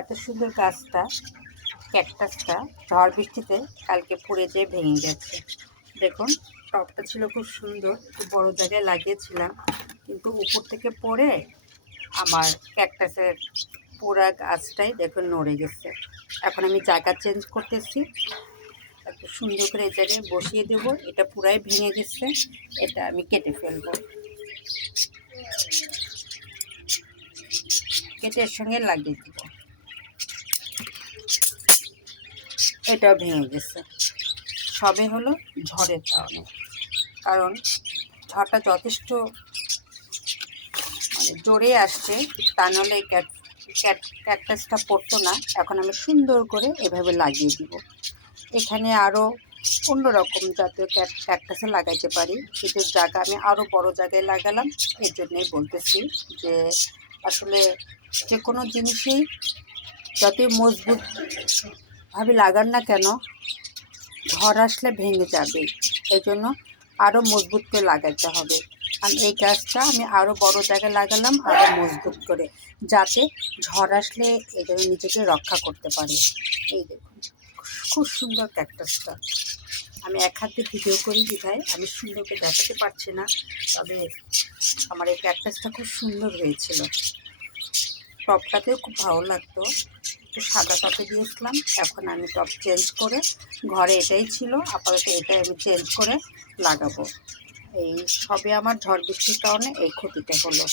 এত সুন্দর গাছটা, ক্যাকটাসটা ঝড় বৃষ্টিতে কালকে পড়ে যেয়ে ভেঙে গেছে। দেখুন, টবটা ছিল খুব সুন্দর, খুব বড় জায়গায় লাগিয়েছিলাম, কিন্তু উপর থেকে পড়ে আমার ক্যাকটাসের পুরা গাছটাই দেখুন নড়ে গেছে। এখন আমি জায়গা চেঞ্জ করতেছি, একটু সুন্দর করে এই জায়গায় বসিয়ে দেবো। এটা পুরাই ভেঙে গেছে, এটা আমি কেটে ফেলবো, কেটে এর সঙ্গে লাগিয়ে দেবো। এটাও ভেঙে গেছে, সবে হলো ঝড়ের কারণে। কারণ ঝড়টা যথেষ্ট জোরে আসছে, তা নাহলে এই ক্যাকটাসটা পড়তো না। এখন আমি সুন্দর করে এভাবে লাগিয়ে দিব। এখানে আরও অন্যরকম জাতীয় ক্যাকটাসে লাগাইতে পারি, কিন্তু জায়গা আমি আরও বড় জায়গায় লাগালাম। এর জন্যই বলতেছি যে আসলে যে কোনো জিনিসই যতই মজবুতভাবে লাগান না কেন, ঝড় আসলে ভেঙে যাবে। এই জন্য আরও মজবুত করে লাগাতে হবে। আর এই গাছটা আমি আরও বড় জায়গায় লাগালাম, আরও মজবুত করে, যাতে ঝড় আসলে এটা নিজেকে রক্ষা করতে পারে। এই দেখুন, খুব সুন্দর ক্যাকটাসটা। আমি এক হাতে ভিডিও করি বিধায় আমি সুন্দর করে দেখাতে পারছি না, তবে আমার এই ক্যাকটাসটা খুব সুন্দর হয়েছিল। টবটাতেও খুব ভালো লাগতো, একটু সাদা টবে দিয়েছিলাম। এখন আমি টব চেঞ্জ করে, ঘরে এটাই ছিল, আপাতত এটাই আমি চেঞ্জ করে লাগাবো। এই সবে আমার ঝড় বৃষ্টির কারণে এই ক্ষতিটা হলো।